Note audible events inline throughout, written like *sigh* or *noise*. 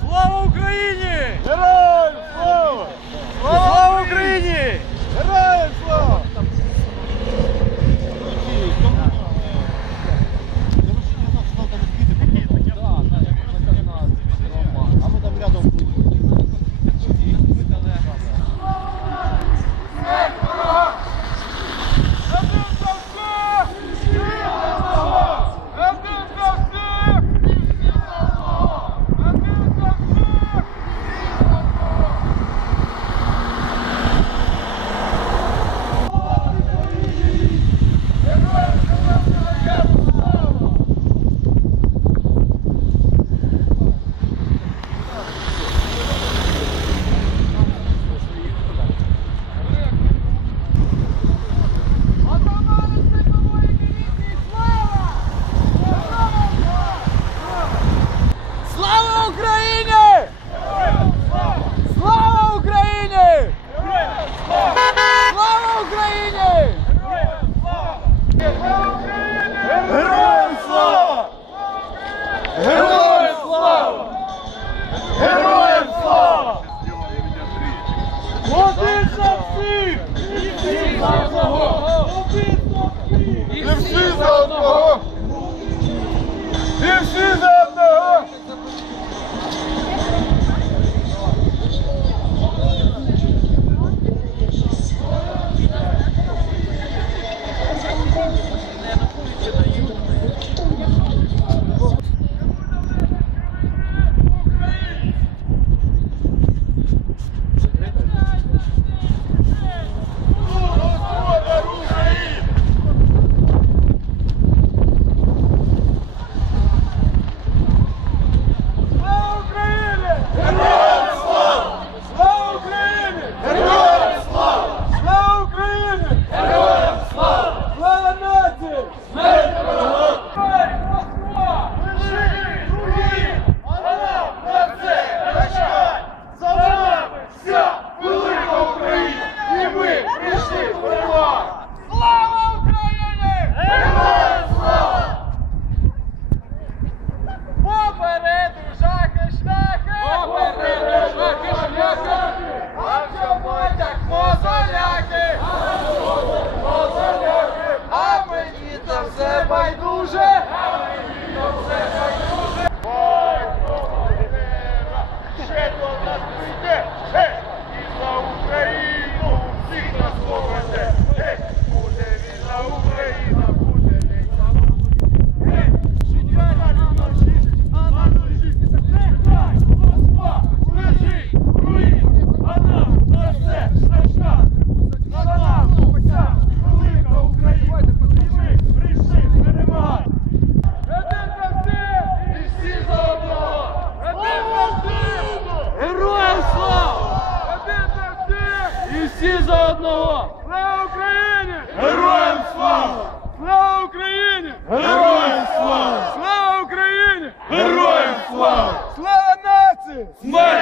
Слава Україні!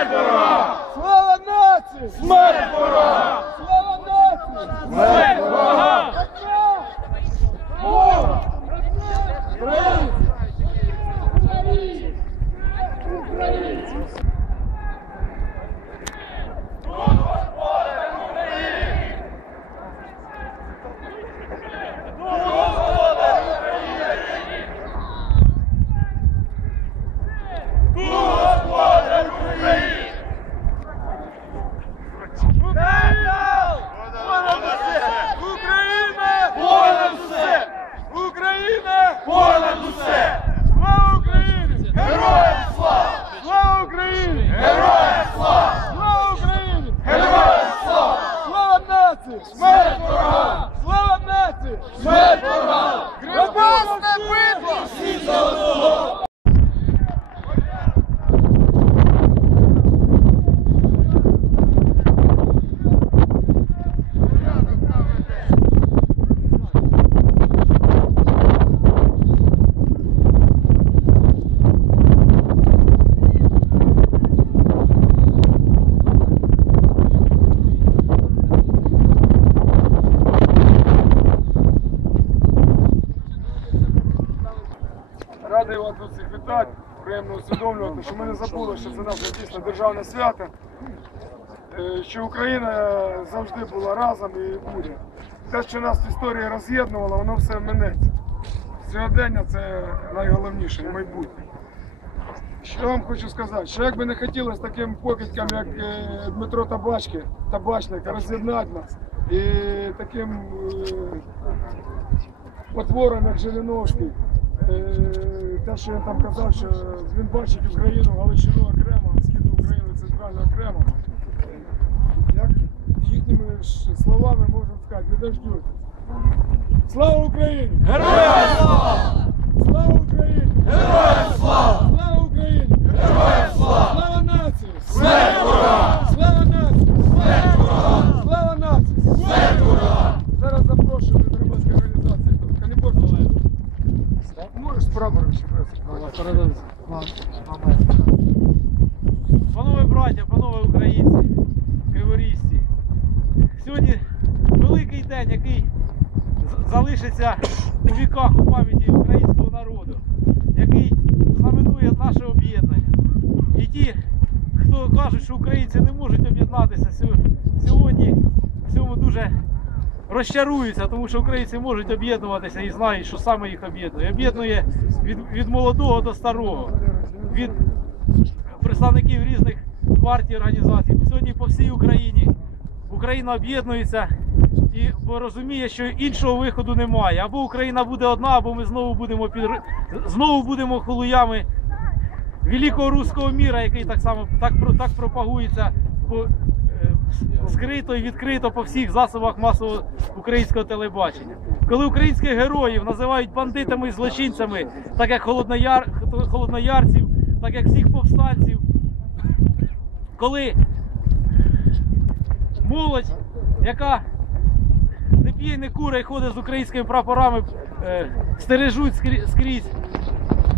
Смерть ворога! Слава нації! Смерть ворога! Слава нації! Смерть ворога! Мова! Господар України! Україна! Понад усе! Україна! Понад усе! Україна! Понад усе! Слава Україні! Героям слава! Слава Україні! Героям слава! Слава Україні! Героям слава! Слава нації! Смерть ворогам! Слава нації! Смерть ворогам! Грабасна битва! Всі за одного! Радий вас тут всіх вітати, приємно усвідомлювати, що ми не забули, що це наше дійсно державне свято, е, що Україна завжди була разом і буде. Те, що нас в історії роз'єднувало, воно все минеться. Сьогодення це найголовніше майбутнє. Що я вам хочу сказати, що як би не хотілося таким покидькам, як е, Дмитро Табачки, Табачник, роз'єднати нас і таким е, потвором, як Жириновський, те, що я там казав, що він бачить Україну, Галичину окремо, а Східну Україну центрально окремо. Як їхніми словами можна сказати, не дождуть. Слава Україні! Героям слава! Слава Україні! Героям Панове браття, панове українці, криворізці. Сьогодні великий день, який залишиться у віках у пам'яті українського народу, який знаменує наше об'єднання. І ті, хто кажуть, що українці не можуть об'єднатися сьогодні, в цьому дуже розчаруються, тому що українці можуть об'єднуватися і знають, що саме їх об'єднує. Об'єднує від, від молодого до старого, від представників різних партій, організацій. Сьогодні по всій Україні Україна об'єднується і розуміє, що іншого виходу немає. Або Україна буде одна, або ми знову будемо під знову будемо холуями великого руського міра, який так само так, так пропагується скрито і відкрито по всіх засобах масового українського телебачення. Коли українських героїв називають бандитами і злочинцями, так як холоднояр, холодноярців, так як всіх повстанців, коли молодь, яка не п'є, не куре і ходить з українськими прапорами, е, стережуть скрізь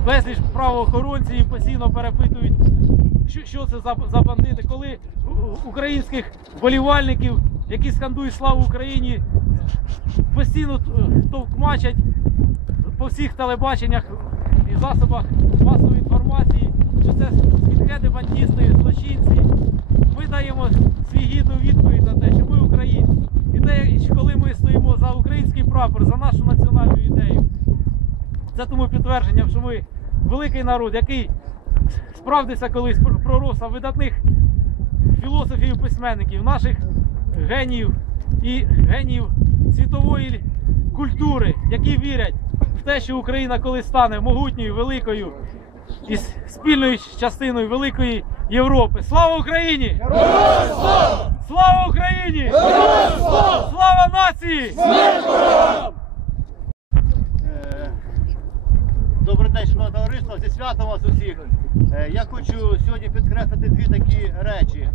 безліч правоохоронців і постійно перепитують, що, що це за, за бандити, коли українських болівальників, які скандують славу Україні, постійно е, товкмачать по всіх телебаченнях і засобах масової інформації, що це скінхеди, бандісти, злочинці. Ми даємо свій гідну відповідь на те, що ми українці. І те, коли ми стоїмо за український прапор, за нашу національну ідею, це тому підтвердження, що ми великий народ, який справдився колись про- пророса видатних філософів, письменників, наших геніїв і геніїв світової культури, які вірять в те, що Україна колись стане могутньою, великою і спільною частиною великої Європи. Слава Україні! Героям слава! Слава Україні! Героям! Слава нації! Смерть ворогам! Е, Добрий день, шановне товариство, зі святом вас усіх. Е, Я хочу сьогодні підкреслити дві такі речі.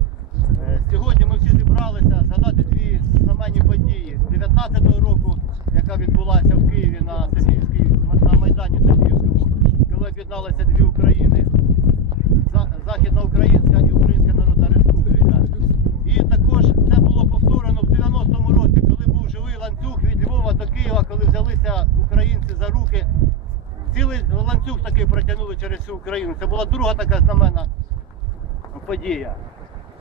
Е, Сьогодні ми всі зібралися згадати дві знаменні події. 19-го року, яка відбулася в Києві на Софіївській, на Майдані Софіївському, коли об'єдналися дві України. За- Західна Українська і Українська Народна Республіка. І також це було повторено в 90-му році, коли був живий ланцюг від Львова до Києва, коли взялися українці за руки. Цілий ланцюг такий протягнули через всю Україну. Це була друга така знаменна подія.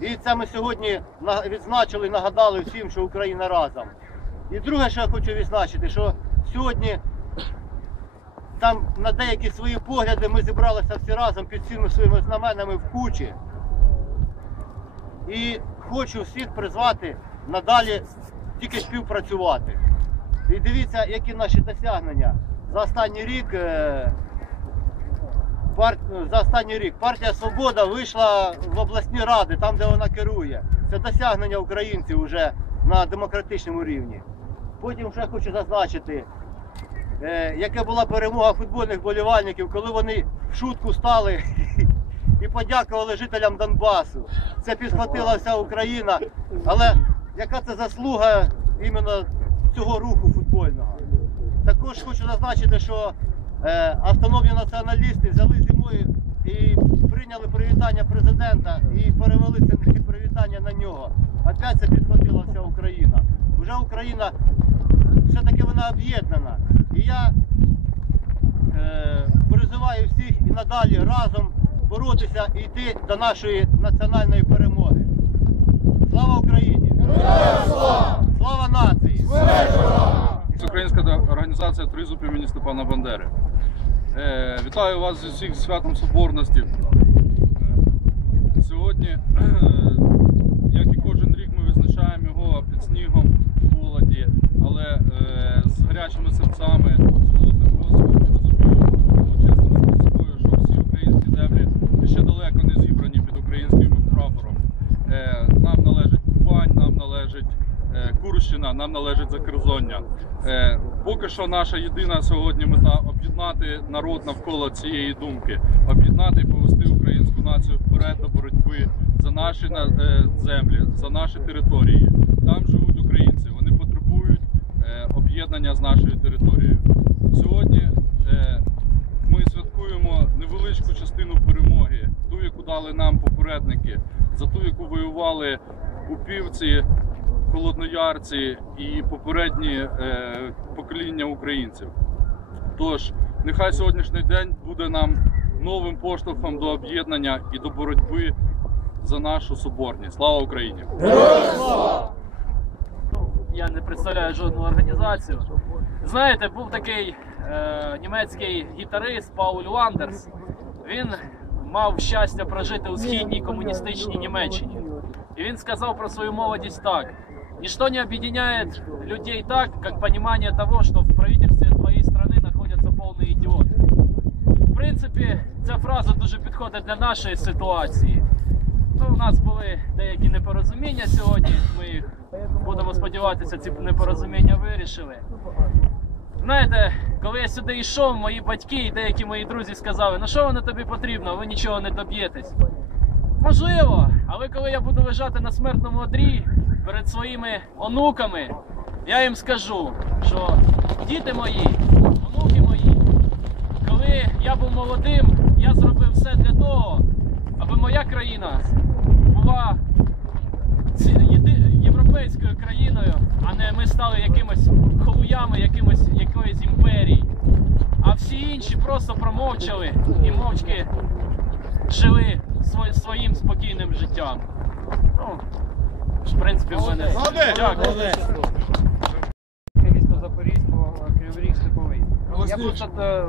І це ми сьогодні на- відзначили, нагадали всім, що Україна разом. І друге, що я хочу відзначити, що сьогодні там на деякі свої погляди ми зібралися всі разом під цими своїми знаменами в кучі. І хочу всіх призвати надалі тільки співпрацювати. І дивіться, які наші досягнення. За останній рік, е, пар- за останній рік партія Свобода вийшла в обласні ради, там де вона керує. Це досягнення українців вже на демократичному рівні. Потім ще хочу зазначити, е, яка була перемога футбольних болівальників, коли вони в шутку стали *laughs* і подякували жителям Донбасу. Це підхватила вся Україна. Але яка це заслуга іменно цього руху футбольного? Також хочу зазначити, що автономні націоналісти взяли зимою і прийняли привітання президента і перевели це привітання на нього. Опять це підхватила вся Україна. Вже Україна все-таки вона об'єднана. І я е, призиваю всіх і надалі разом боротися і йти до нашої національної перемоги. Слава Україні! Слава! Слава нації! Смерть Українська організація туризму імені Степана Бандери. Е, вітаю вас зі всіх святом Соборності. Е, сьогодні, е, як і кожен рік, ми визначаємо його під снігом, в холоді, але з гарячими серцями, з холодним розумом розуміємо чесним з собою, що всі українські землі ще далеко не зібрані під українським прапором. Е, нам належить Кубань, нам належить е, Курщина, нам належить Закерзоння. Е, Поки що наша єдина сьогодні мета об'єднати народ навколо цієї думки, об'єднати і повести українську націю вперед до боротьби за наші на- е, землі, за наші території. Там живуть українці, вони потребують е, об'єднання з нашою територією. Сьогодні е, ми святкуємо невеличку частину перемоги, ту, яку дали нам попередники, за ту, яку воювали упівці, холодноярці і попередні е, покоління українців. Тож, нехай сьогоднішній день буде нам новим поштовхом до об'єднання і до боротьби за нашу соборність. Слава Україні! Я не представляю жодну організацію. Знаєте, був такий е, німецький гітарист Пауль Вандерс. Він мав щастя прожити у східній комуністичній Німеччині. І він сказав про свою молодість так: Ничто не объединяет людей так, как понимание того, что в правительстве твоей страны находятся полные идиоты. В принципі, ця фраза дуже підходить для нашої ситуації. Ну, у нас були деякі непорозуміння сьогодні. Ми їх будемо сподіватися, ці непорозуміння вирішили. Знаєте, коли я сюди йшов, мої батьки і деякі мої друзі сказали, ну що воно тобі потрібно, ви нічого не доб'єтесь. Можливо, але коли я буду лежати на смертному одрі перед своїми онуками, я їм скажу, що діти мої, онуки мої, коли я був молодим, я зробив все для того, аби моя країна була європейською країною, а не ми стали якимось холуями якимось, якоїсь імперії. А всі інші просто промовчали і мовчки жили своїм спокійним життям. В принципі, в мене. Дякую. місто Запорізького, Кривий Ріг Степовий. Я просто е,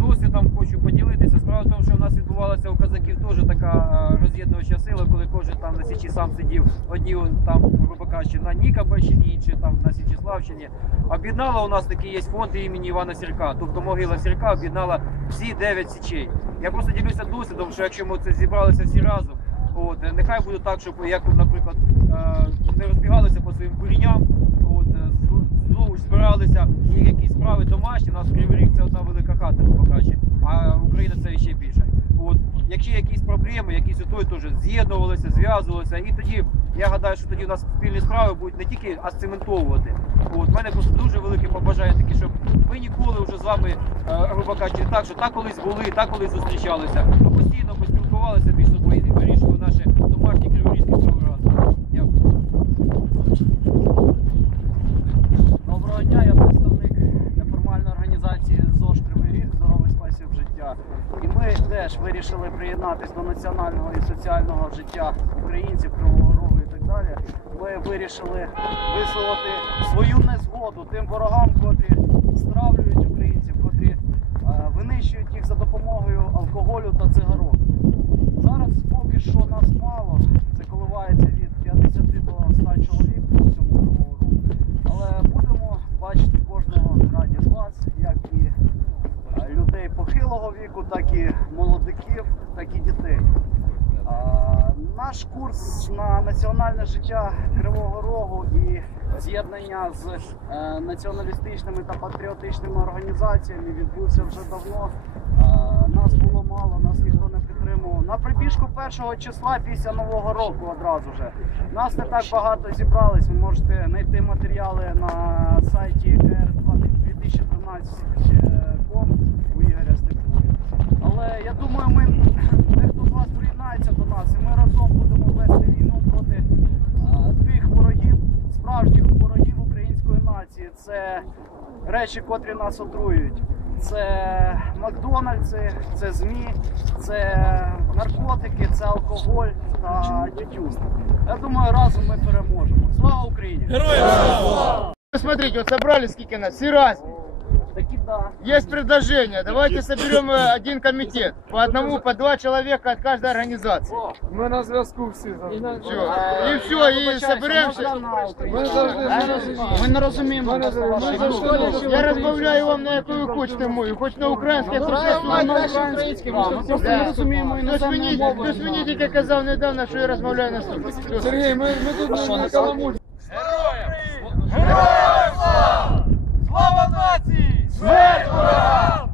досвідом хочу поділитися. Справа в тому, що в нас відбувалася у казаків теж така е, роз'єднуюча сила, коли кожен там на Січі сам сидів. Одні там, грубо кажучи, на Нікопольщині, інші там на Січіславщині. Об'єднала у нас такий є фонд імені Івана Сірка. Тобто могила Сірка об'єднала всі дев'ять січей. Я просто ділюся досвідом, що якщо ми це зібралися всі разом, От, е, нехай буде так, щоб як, наприклад, е, не розбігалися по своїм корінням, от, е, знову ж збиралися і якісь справи домашні. У нас Кривий Ріг це одна велика хата, грубо а Україна це ще більше. От, якщо якісь проблеми, якісь той теж з'єднувалися, зв'язувалися, і тоді я гадаю, що тоді у нас спільні справи будуть не тільки асцементовувати. От, в мене просто дуже велике побажання таке, щоб ми ніколи вже з вами, грубо кажучи, так, що так колись були, так колись зустрічалися, а постійно поспілкувалися між собою і вирішували наші домашні криворізькі справи. Дякую. Доброго дня, я представник неформальної організації ЗОЖ Кривий Ріг Здоровий спосіб. І ми теж вирішили приєднатися до національного і соціального життя українців Кривого Рогу і так далі. Ми вирішили висловити свою незгоду тим ворогам, котрі стравлюють українців, котрі е, винищують їх за допомогою алкоголю та цигарок. Зараз поки що нас мало, це коливається похилого віку, так і молодиків, так і дітей. Наш курс на національне життя Кривого Рогу і з'єднання з, е, націоналістичними та патріотичними організаціями відбувся вже давно. Нас було мало, нас ніхто не підтримував. На прибіжку першого числа після нового року одразу же нас не так багато зібрались. Ви можете знайти матеріали на сайті КР 2012 Це речі, котрі нас отруюють. Це Макдональдси, це ЗМІ, це наркотики, це алкоголь та тютюн. Я думаю, разом ми переможемо. Слава Україні! Героям слава! Смотрите, вот собрали скільки нас, все разные. Такі да. Есть предложение, давайте соберем э, один комитет, по одному, по два человека от каждой организации. Ми на зв'язку всі завжди. Все. И все, и соберемся. Ми не розуміємо. Я разбавляю вам на яку ви хочете мою, хоч на українське, хоч на українське. Ми просто не розуміємо Хтось мені, хтось мені тільки казав недавно, що я розмовляю на слуху. Сергій, ми, ми тут на каламуті. Героям Смерть ворогам!